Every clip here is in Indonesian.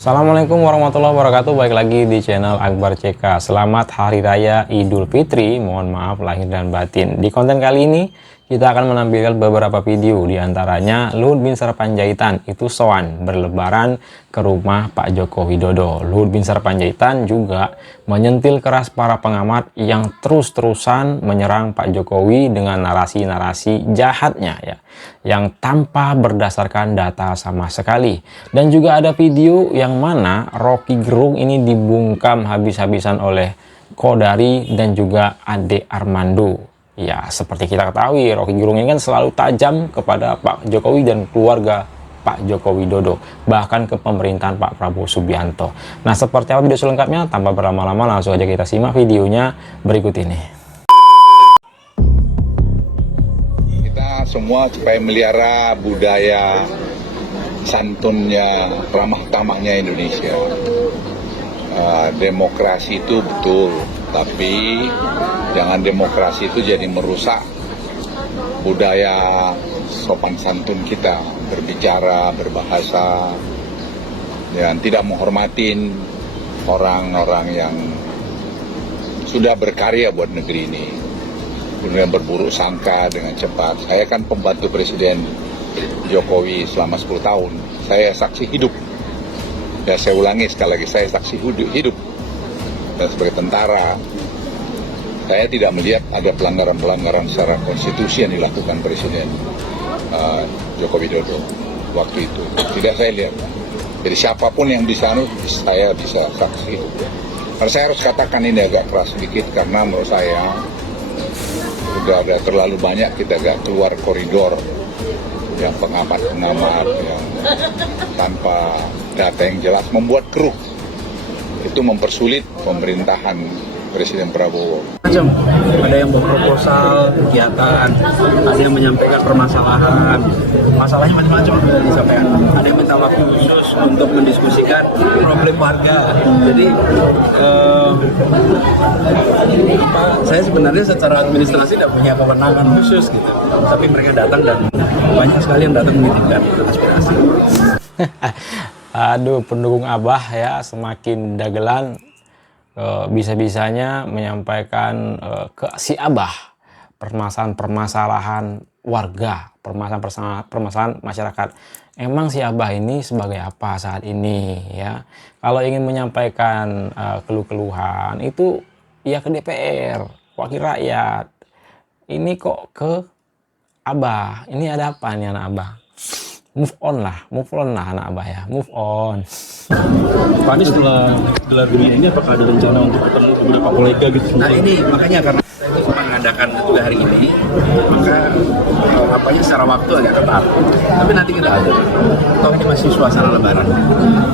Assalamualaikum warahmatullahi wabarakatuh. Baik lagi di channel Akbar CK. Selamat Hari Raya Idul Fitri. Mohon maaf lahir dan batin. Di konten kali ini kita akan menampilkan beberapa video. Di antaranya Luhut Binsar Panjaitan itu sowan berlebaran ke rumah Pak Joko Widodo. Luhut Binsar Panjaitan juga menyentil keras para pengamat yang terus-terusan menyerang Pak Jokowi dengan narasi-narasi jahatnya ya, yang tanpa berdasarkan data sama sekali. Dan juga ada video yang mana Rocky Gerung ini dibungkam habis-habisan oleh Kodari dan juga Ade Armando. Ya, seperti kita ketahui, Rocky Gerung ini kan selalu tajam kepada Pak Jokowi dan keluarga Pak Joko Widodo, bahkan ke pemerintahan Pak Prabowo Subianto. Nah, seperti apa video selengkapnya? Tanpa berlama-lama, langsung aja kita simak videonya berikut ini. Kita semua supaya melihara budaya santunnya, ramah tamahnya Indonesia. Demokrasi itu betul, tapi jangan demokrasi itu jadi merusak budaya sopan santun kita, berbicara, berbahasa, dan tidak menghormatin orang-orang yang sudah berkarya buat negeri ini, kemudian berburuk sangka dengan cepat. Saya kan pembantu Presiden Jokowi selama 10 tahun, saya saksi hidup. Dan saya ulangi sekali lagi, saya saksi hidup. Dan sebagai tentara, saya tidak melihat ada pelanggaran-pelanggaran secara konstitusi yang dilakukan Presiden Joko Widodo waktu itu. Tidak saya lihat. Jadi siapapun yang di sana, saya bisa saksi. Karena saya harus katakan ini agak keras sedikit, karena menurut saya sudah ada terlalu banyak kita agak keluar koridor yang pengamat-pengamat yang tanpa data yang jelas membuat keruh. Itu mempersulit pemerintahan Presiden Prabowo. Macam ada yang berproposal kegiatan, ada yang menyampaikan permasalahan, masalahnya macam-macam yang disampaikan. Ada yang minta waktu khusus untuk mendiskusikan problem warga. Jadi saya sebenarnya secara administrasi tidak punya kewenangan khusus gitu, tapi mereka datang dan banyak sekali yang datang menitipkan aspirasi. Aduh, pendukung Abah ya semakin dagelan, bisa-bisanya menyampaikan ke si Abah permasalahan-permasalahan warga, permasalahan masyarakat. Emang si Abah ini sebagai apa saat ini ya? Kalau ingin menyampaikan keluh-keluhan itu ya ke DPR, wakil rakyat. Ini kok ke Abah? Ini ada apa nih anak Abah? Move on lah anak Abah ya, move on. Pak Anies setelah gelar dunia ini apakah ada rencana untuk ketemu beberapa kolega gitu? Nah ini makanya karena saya itu mengadakan juga hari ini, maka apanya secara waktu agak ketat. Tapi nanti kita ada. Toh ini masih suasana lebaran.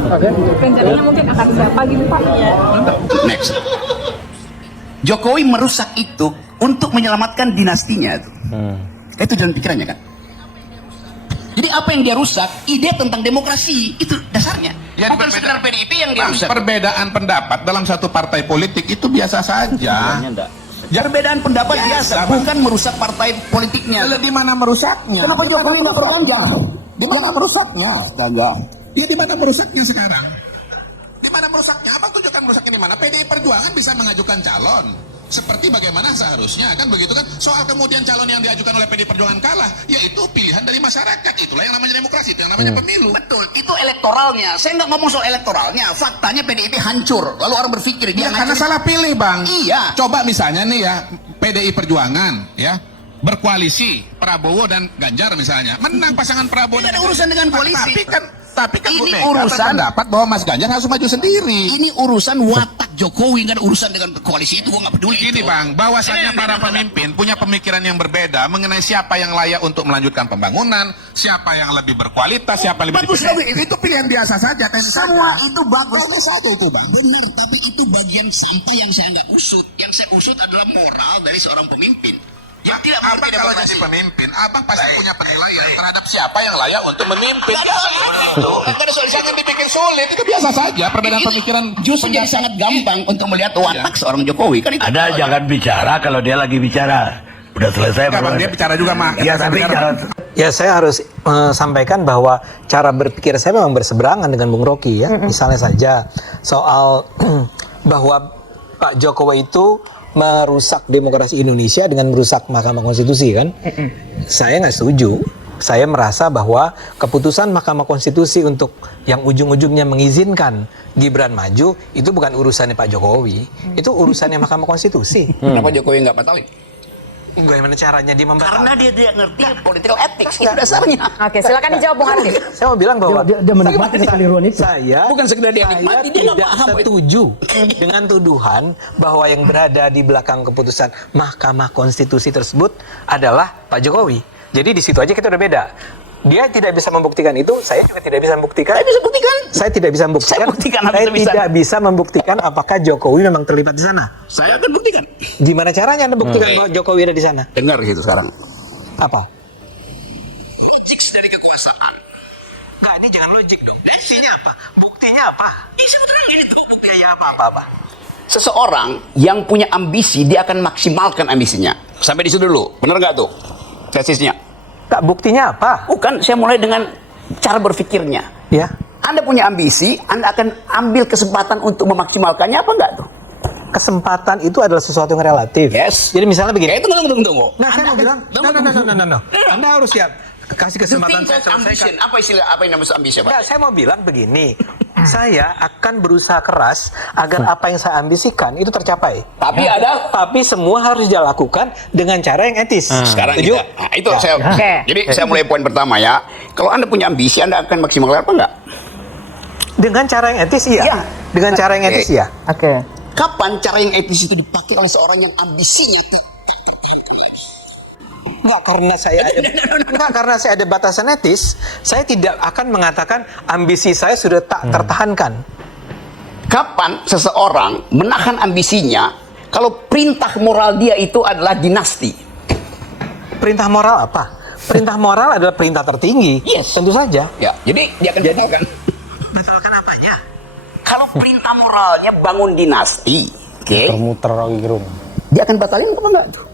Oke. Rencananya mungkin akan siapa gitu Pak? Ya. Next. Jokowi merusak itu untuk menyelamatkan dinastinya itu. Itu jalan pikirannya kan. Jadi apa yang dia rusak? Ide tentang demokrasi itu dasarnya. Ya, bukan sekedar PDIP yang dia rusak. Perbedaan pendapat dalam satu partai politik itu biasa saja. Perbedaan pendapat biasa, bukan merusak partai politiknya. Di mana merusaknya? Kenapa Jokowi nggak berganjar? Di mana merusaknya? Astaga. Ya di mana merusaknya sekarang? Di mana merusaknya? Apa tunjukkan merusaknya di mana? PDI Perjuangan bisa mengajukan calon. Seperti bagaimana seharusnya, kan begitu kan? Soal kemudian calon yang diajukan oleh PDI Perjuangan kalah, yaitu pilihan dari masyarakat. Itulah yang namanya demokrasi, itu yang namanya pemilu. Betul, itu elektoralnya. Saya nggak ngomong soal elektoralnya. Faktanya PDIP hancur. Lalu orang berpikir dia Ya, karena salah pilih, Bang. Iya. Coba misalnya nih ya, PDI Perjuangan ya berkoalisi Prabowo dan Ganjar misalnya, menang pasangan Prabowo. Tidak ada urusan dengan koalisi. Tapi kan Ini Bu Mega urusan- berpendapat bahwa Mas Ganjar harus maju sendiri. Ini urusan watak Jokowi, nggak ada urusan dengan koalisi itu. Gua nggak peduli. Gini Bang, bahwasannya para pemimpin punya pemikiran yang berbeda mengenai siapa yang layak untuk melanjutkan pembangunan, siapa yang lebih berkualitas, siapa yang lebih Bagus, dipilih. Itu pilihan biasa saja. Semua itu bagus. Teknis saja itu Bang. Benar, tapi itu bagian sampah yang saya nggak usut. Yang saya usut adalah moral dari seorang pemimpin. Yang tidak Abang mengerti kalau demokrasi. jadi pemimpin, Abang pasti punya penilaian terhadap siapa yang layak untuk memimpin. Nggak ada soal itu. Nggak ada soal itu. Jangan dibikin sulit, itu biasa saja perbedaan Itu pemikiran. justru jadi sangat gampang untuk melihat watak seorang Jokowi. Kan itu. Ada jangan bicara kalau dia lagi bicara. Udah selesai Enggak, Bang, baru dia ada. bicara juga mah. Iya, tapi Bicara. jangan Ya, saya harus sampaikan bahwa cara berpikir saya memang berseberangan dengan Bung Rocky ya. Misalnya saja soal bahwa Pak Jokowi itu merusak demokrasi Indonesia dengan merusak Mahkamah Konstitusi kan. Saya nggak setuju. Saya merasa bahwa keputusan Mahkamah Konstitusi untuk yang ujung-ujungnya mengizinkan Gibran maju itu bukan urusannya Pak Jokowi, itu urusannya Mahkamah Konstitusi. Kenapa Jokowi nggak batalin? Bagaimana caranya dia membatalkan? Karena dia tidak ngerti political ethics, itu dasarnya. Oke, silakan dijawab Bung Andi. Saya mau bilang bahwa Dia menikmati kekeliruan itu. saya Bukan sekedar dia saya nikmati, dia nggak tidak paham itu. setuju dengan tuduhan bahwa yang berada di belakang keputusan Mahkamah Konstitusi tersebut adalah Pak Jokowi. Jadi di situ aja kita udah beda. Dia tidak bisa membuktikan itu, saya juga tidak bisa membuktikan. Saya bisa buktikan. Saya tidak bisa membuktikan. Saya buktikan, Saya bisa. tidak bisa membuktikan apakah Jokowi memang terlibat di sana. Saya akan buktikan. Gimana caranya Anda buktikan bahwa Jokowi ada di sana? Dengar gitu sekarang. Apa? Logik dari kekuasaan. Nggak, ini jangan logik dong. Buktinya apa? Buktinya apa? Sebetulnya ini tuh bukti. Ya apa-apa. Seseorang yang punya ambisi, dia akan maksimalkan ambisinya. Sampai di situ dulu. Benar nggak tuh? Tesisnya. Nggak, buktinya apa? Bukan, saya mulai dengan cara berpikirnya. Ya. Anda punya ambisi, Anda akan ambil kesempatan untuk memaksimalkannya apa enggak tuh? Kesempatan itu adalah sesuatu yang relatif. Yes. Jadi misalnya begini. Tunggu. Nah, saya mau bilang, no. Anda harus siap. Kasih kesempatan saya selesaikan. Ambition. Apa yang namanya ambisi, Pak? Enggak, saya mau bilang begini. Saya akan berusaha keras agar apa yang saya ambisikan itu tercapai. Tapi semua harus dia lakukan dengan cara yang etis. Sekarang Setuju? itu saya. Jadi saya mulai poin pertama ya. Kalau Anda punya ambisi, Anda akan maksimalkan apa enggak? Dengan cara yang etis iya. Iya. Dengan cara yang etis iya. Kapan cara yang etis itu dipakai oleh seorang yang ambisinya Enggak, karena saya ada batasan etis, saya tidak akan mengatakan ambisi saya sudah tak tertahankan. Kapan seseorang menahan ambisinya kalau perintah moral dia itu adalah dinasti? Perintah moral apa? Perintah moral adalah perintah tertinggi. Yes. Tentu saja. Ya, jadi dia akan batalkan. Batalkan apanya? Kalau perintah moralnya bangun dinasti, oke? Muter-muter Rocky Gerung. Dia akan batalin apa enggak tuh?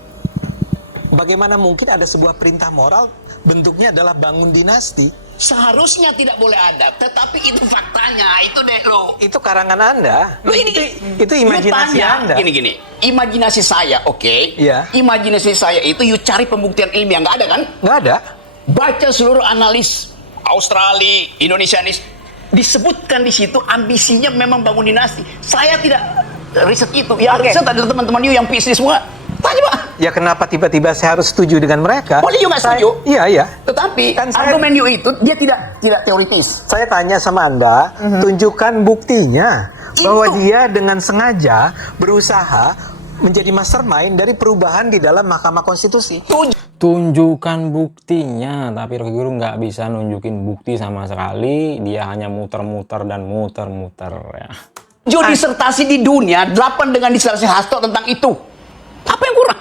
Bagaimana mungkin ada sebuah perintah moral bentuknya adalah bangun dinasti? Seharusnya tidak boleh ada, tetapi itu faktanya, itu deh lo. Itu karangan Anda. Lo ini itu imajinasi Anda. Gini. Imajinasi saya, oke? Iya. Imajinasi saya itu you cari pembuktian ilmiah, nggak ada kan? Nggak ada. Baca seluruh analis Australia, Indonesianis, disebutkan di situ ambisinya memang bangun dinasti. Saya tidak riset itu. Ya, riset adalah teman-teman you yang PhD semua. Tanya, Pak. Ya kenapa tiba-tiba saya harus setuju dengan mereka? Boleh you nggak setuju? Iya. Tetapi Kan argumen you itu dia tidak teoritis. Saya tanya sama Anda, tunjukkan buktinya bahwa dia dengan sengaja berusaha menjadi mastermind dari perubahan di dalam Mahkamah Konstitusi. Tunjukkan buktinya, tapi Rocky Gerung nggak bisa nunjukin bukti sama sekali. Dia hanya muter-muter dan muter-muter ya. Disertasi di dunia 8 dengan disertasi Hasto tentang itu. Apa yang kurang?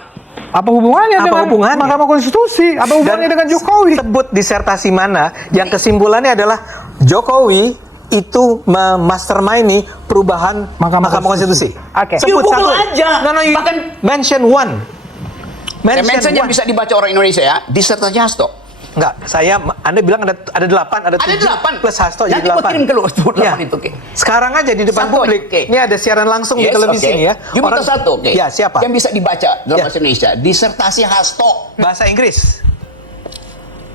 Apa hubungannya dengan Mahkamah Konstitusi? Apa hubungannya dengan Jokowi? Sebut disertasi mana yang kesimpulannya adalah Jokowi itu memastermindi perubahan Mahkamah Konstitusi. Oke. Sebut You satu Google aja. No, you Bahkan mention one. mention yang bisa dibaca orang Indonesia ya, disertasi Hasto. Enggak, Anda bilang ada 8, ada 7 plus Hasto jadi 8. Nanti gua kirim ke lu 8 Ya. itu, oke. Sekarang aja di depan Satu, publik. oke. Ini ada siaran langsung di Yes, televisi oke. nih ya. You minta satu, oke. Ya, siapa? Yang bisa dibaca dalam Ya. bahasa Indonesia, disertasi Hasto. Bahasa Inggris.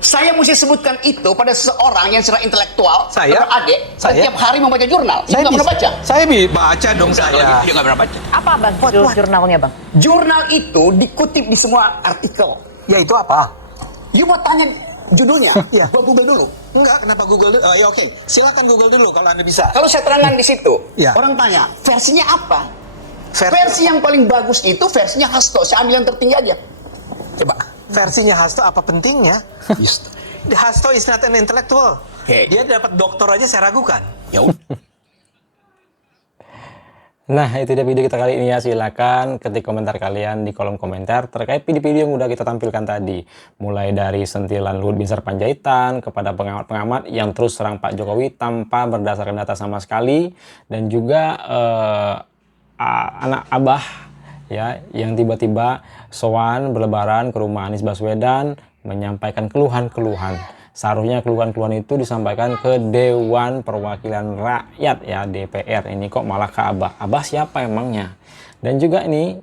Saya mesti sebutkan itu pada seseorang yang secara intelektual, Saya? adik, Saya? setiap hari membaca jurnal. Saya Saya nggak pernah baca. Saya baca dong saya. Dia nggak pernah baca. Apa bang jurnalnya bang? Jurnal itu dikutip di semua artikel. Ya itu apa? You mau tanya judulnya? Ya. Gua Google dulu. Enggak, kenapa Google dulu? Oh, ya oke. Silakan Google dulu kalau Anda bisa. Kalau saya terangkan di situ, Ya. orang tanya, versinya apa? Versi yang paling bagus itu versinya Hasto. Saya ambil yang tertinggi aja. Coba. Versinya Hasto apa pentingnya? Hasto is not an intellectual. Oke. Dia dapat doktor aja saya ragukan. Ya udah. Nah, itu dia video kita kali ini ya. Silakan ketik komentar kalian di kolom komentar terkait video-video yang udah kita tampilkan tadi. Mulai dari sentilan Luhut Binsar Panjaitan kepada pengamat-pengamat yang terus serang Pak Jokowi tanpa berdasarkan data sama sekali, dan juga anak abah ya yang tiba-tiba sowan berlebaran ke rumah Anies Baswedan menyampaikan keluhan-keluhan. Seharusnya keluhan-keluhan itu disampaikan ke Dewan Perwakilan Rakyat ya, DPR. Ini kok malah ke Abah. Abah siapa emangnya? Dan juga ini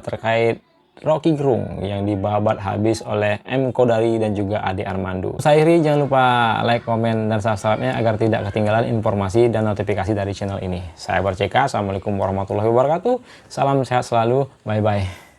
terkait Rocky Gerung yang dibabat habis oleh M. Kodari dan juga Ade Armando. Saya akhiri, jangan lupa like, komen, dan subscribe-nya agar tidak ketinggalan informasi dan notifikasi dari channel ini. Saya Akbar CK, Assalamualaikum warahmatullahi wabarakatuh. Salam sehat selalu, bye-bye.